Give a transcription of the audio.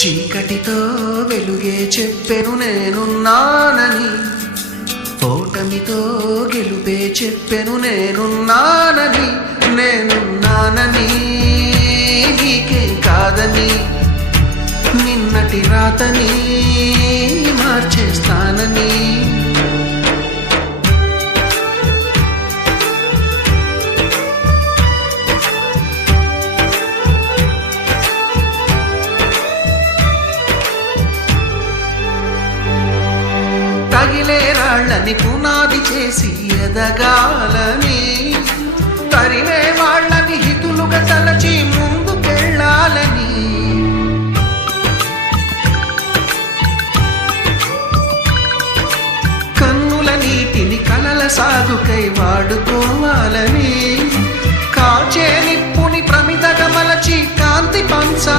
చీకటితో వెలుగే చెప్పెను నేనున్నానని, ఓటమితో గెలుపే చెప్పెను నేనున్నానని. నేనున్నానని నీకేం కాదని, నిన్నటి రాతని మార్చేస్తానని. తగిలే రాళ్ళని పునాది చేసి ఎదగాలని, తరిమే వాళ్ళని హితులుగా తలచి ముందుకెళ్ళాలని.